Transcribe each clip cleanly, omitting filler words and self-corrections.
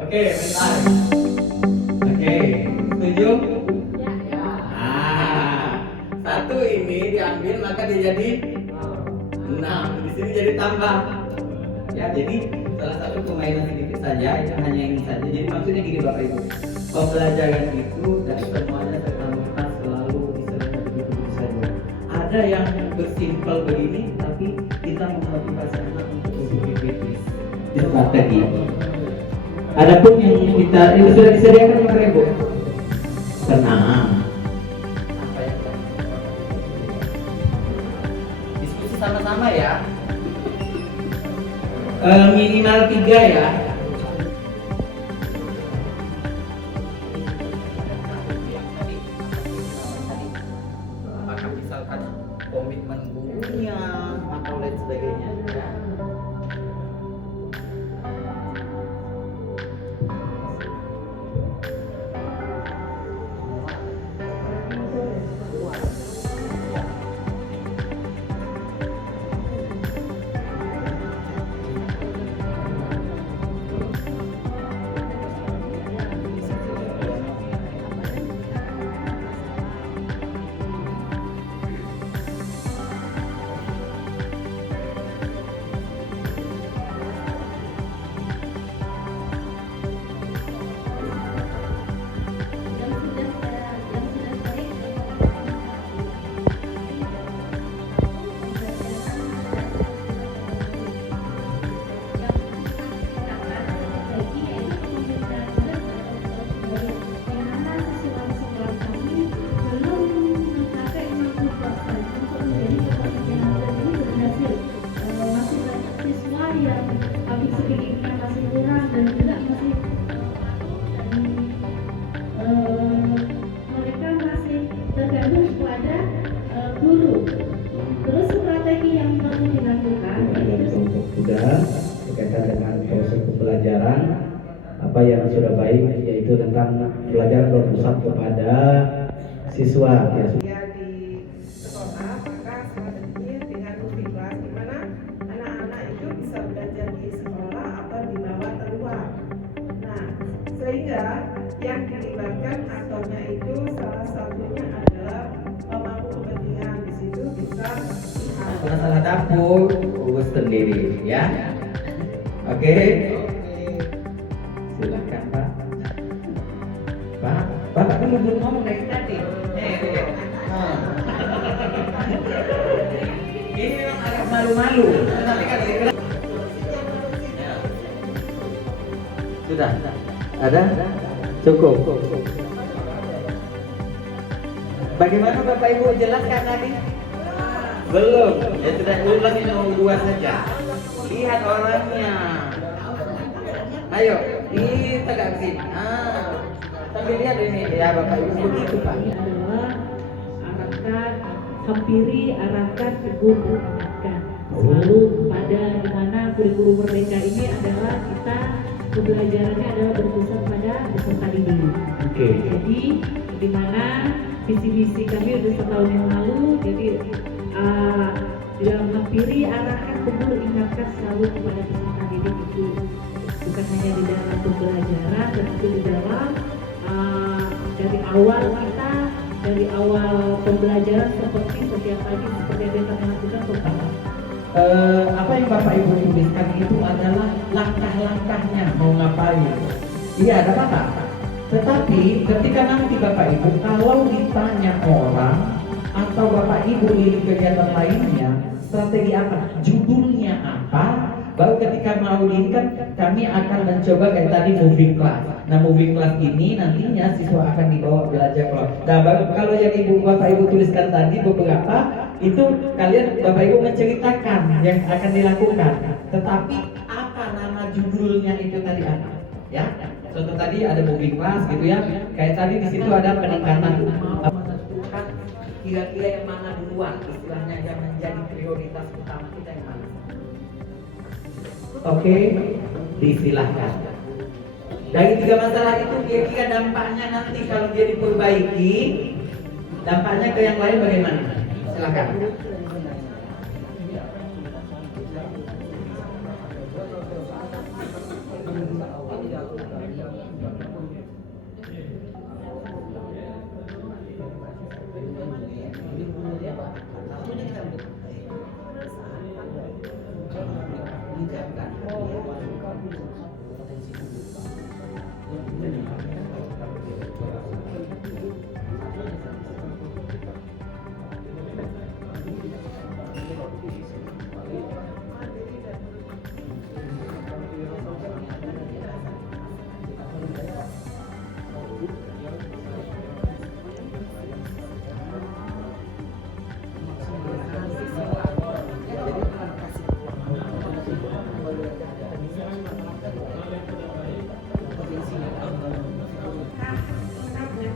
Oke, bentar. Oke, setuju? Ya. Satu ini diambil maka dia jadi 6. Di sini jadi tambah. Ya, jadi salah satu permainan sedikit saja, itu hanya ini saja. Jadi maksudnya gini Bapak Ibu, pembelajaran itu dari semuanya serta-merta selalu diserahkan begitu saja. Ada yang bersimpel begini, tapi kita memotivasi anak untuk lebih kritis. Itu strategi. Adapun yang kita itu sudah disediakan Bapak Ibu. Tenang. Diskusi sama-sama ya. Minimal 3 ya. Apakah misalkan komitmen gurunya atau lain sebagainya ya. Berkaitan dengan proses pembelajaran apa yang sudah baik, yaitu tentang pelajaran berpusat kepada siswa ya. Di sekolah maka strategi dengan moving class di mana anak-anak itu bisa belajar di sekolah atau dibawa keluar. Nah, sehingga yang dilibatkan aktornya itu salah satunya adalah pemangku kepentingan. Di situ bisa masalah dapur urus sendiri ya. Oke. Silakan Pak. Bapak kan belum ngomong dari tadi. Ini memang agak malu-malu. Tapi kan sudah ada? Cukup. Bagaimana Bapak Ibu jelaskan tadi? Belum. Ya sudah ulang ini nomor 2 saja. Lihat orangnya. Ayo, ini tegak sini. Sambil lihat ini ya Bapak Ibu begitu Pak. Adalah arahkan, hampiri, arahkan, tegur, ingatkan. Selalu pada dimana kurikulum merdeka ini adalah kita pembelajarannya adalah berpusat pada peserta didik. Oke. Jadi dimana visi-misi kami udah setahun yang lalu. Jadi dalam hampiri, arahkan, tegur, ingatkan selalu kepada peserta didik itu bukan hanya di dalam pembelajaran, tetapi di dalam dari awal pembelajaran seperti setiap pagi seperti yang kita lakukan pertama. Apa yang Bapak Ibu tuliskan itu adalah langkah-langkahnya mau ngapain. Iya ada Bapak. Tetapi ketika nanti Bapak Ibu kalau ditanya orang atau Bapak Ibu di kegiatan lainnya, strategi apa, judulnya apa, baru ketika mau ini kan kami akan mencoba kayak tadi moving class. Nah moving class ini nantinya siswa akan dibawa belajar keluar. Nah baru kalau yang Bapak Ibu tuliskan tadi beberapa itu kalian Bapak Ibu menceritakan yang akan dilakukan. Tetapi apa nama judulnya itu tadi apa? Ya, contoh tadi ada moving class gitu ya. Kayak tadi di situ ada peningkatan kira-kira yang mana duluan istilahnya yang menjadi prioritas utama kita yang mana? Oke, disilahkan. Dari 3 masalah itu kira-kira dampaknya nanti kalau dia diperbaiki, dampaknya ke yang lain bagaimana? Silakan. kebijakan.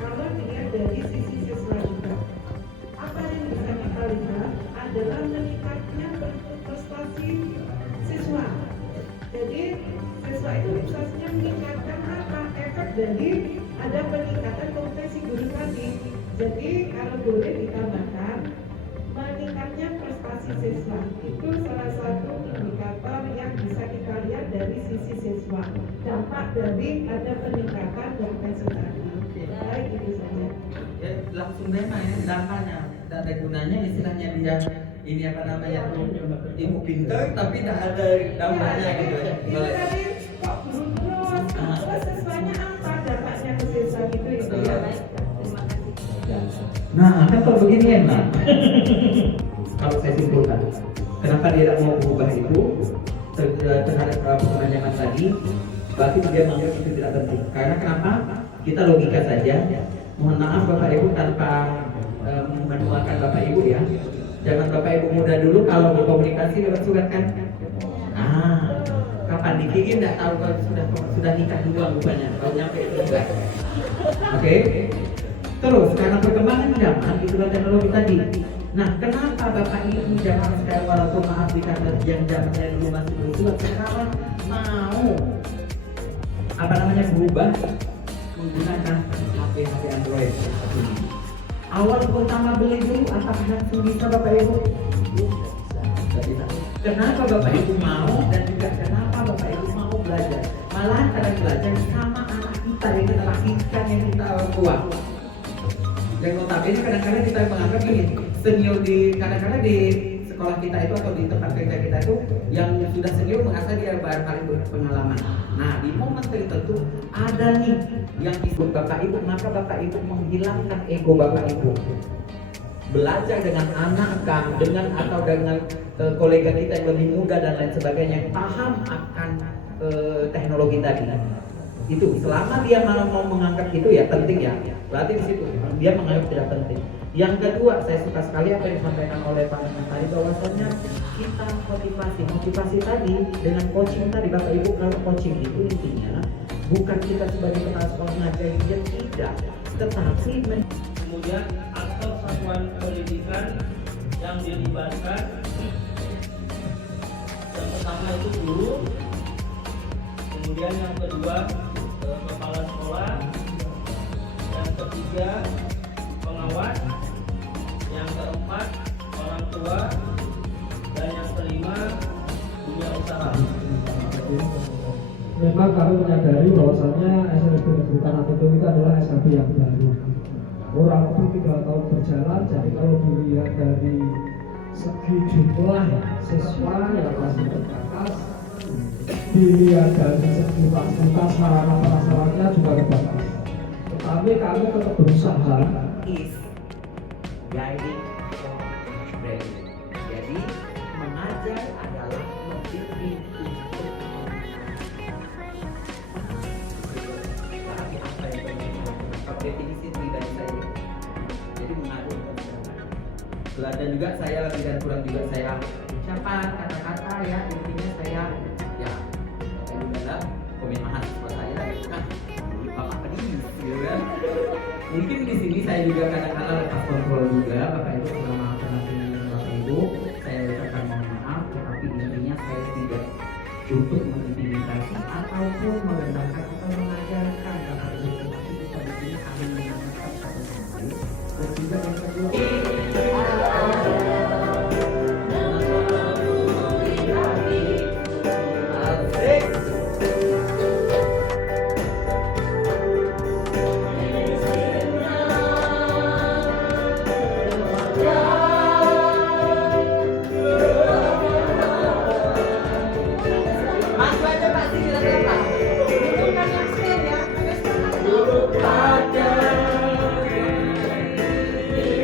Kalau dilihat dari sisi siswa juga, apa yang bisa kita lihat adalah meningkatnya prestasi siswa. Jadi siswa itu prestasinya meningkatkan apa? Efek dari ada peningkatan kompetensi guru tadi. Jadi kalau boleh ditambahkan, meningkatnya prestasi siswa itu salah satu indikator yang bisa kita lihat dari sisi siswa. Dampak dari ada peningkatan kompetensi tadi. Baik, itu saja. Ya, langsung memang ya dampaknya. Tidak ada gunanya istilahnya dia ini apa namanya ilmu pintar tapi tidak ada dampaknya gitu ya. Itu tadi kok terus siswanya apa dampaknya ke siswa gitu itu ya. Terima kasih. Nah, kan kalau begini enak. Kalau saya simpulkan, kenapa dia tidak mau berubah itu terhadap perpanjangan tadi, berarti dia menganggap itu tidak penting. Karena kenapa? Kita logika saja. Mohon maaf Bapak Ibu tanpa menuakan Bapak Ibu ya. Zaman Bapak Ibu muda dulu kalau berkomunikasi lewat surat kan. Nah, kapan dikirim tidak tahu kalau sudah nikah duluan rupanya. Kalau nyampe itu enggak. Oke. Terus karena perkembangan zaman itulah teknologi tadi. Nah, kenapa Bapak Ibu zaman sekarang walaupun maaf dikata yang zaman saya dulu masih bersurat sekarang mau apa namanya berubah menggunakan HP Android ini. Awal pertama beli dulu apakah langsung bisa Bapak Ibu? Tidak bisa. Kenapa Bapak Ibu mau dan juga kenapa Bapak Ibu mau belajar? Malah kadang belajar sama anak kita yang kita lahirkan yang kita orang tua. Yang notabene kadang-kadang kita menganggap ini senior di kadang-kadang di sekolah kita itu atau di tempat kerja kita itu yang sudah senior merasa dia paling berpengalaman. Nah, di momen tertentu ada nih yang ikut Bapak Ibu, maka Bapak Ibu menghilangkan ego Bapak Ibu. Belajar dengan anak dengan atau dengan kolega kita yang lebih muda dan lain sebagainya yang paham akan teknologi tadi. Itu selama dia mau menganggap itu ya penting ya. Berarti di situ dia menganggap tidak penting. Yang kedua, saya suka sekali apa yang disampaikan oleh Pak Menteri tadi bahwasanya kita motivasi tadi dengan coaching tadi Bapak Ibu. Kalau coaching itu intinya bukan kita sebagai kepala sekolah ngajarin dia, tidak, tetapi kemudian aktor satuan pendidikan yang dilibatkan. Yang pertama itu guru, kemudian yang kedua kepala sekolah, yang ketiga pengawas, yang keempat orang tua, dan yang kelima dunia usaha. Memang kami menyadari bahwasannya SLB Negeri Tanah Tentung itu adalah SLB yang baru. Kurang lebih 3 tahun berjalan, jadi kalau dilihat dari segi jumlah siswa yang masih terbatas, dilihat dari segi fasilitas sarana prasarannya juga terbatas. Tetapi kami tetap berusaha. is guiding for training. Jadi mengajar adalah membimbing untuk berarti apa yang definisi pribadi saya. Jadi mengajar dan juga saya lebih dan kurang juga saya ucapan kata-kata ya intinya saya ya saya juga komen mahasiswa saya itu kan bapak pedis gitu kan. Mungkin di sini saya juga kadang-kadang lepas kontrol juga Bapak Ibu sudah maafkan dengan Bapak Ibu. Saya ucapkan mohon maaf, tetapi intinya saya tidak untuk mengintimidasi ataupun merendahkan atau mengajarkan Bapak Ibu. Tapi kita di sini kami mengingatkan satu sama lain. Dan juga yang kedua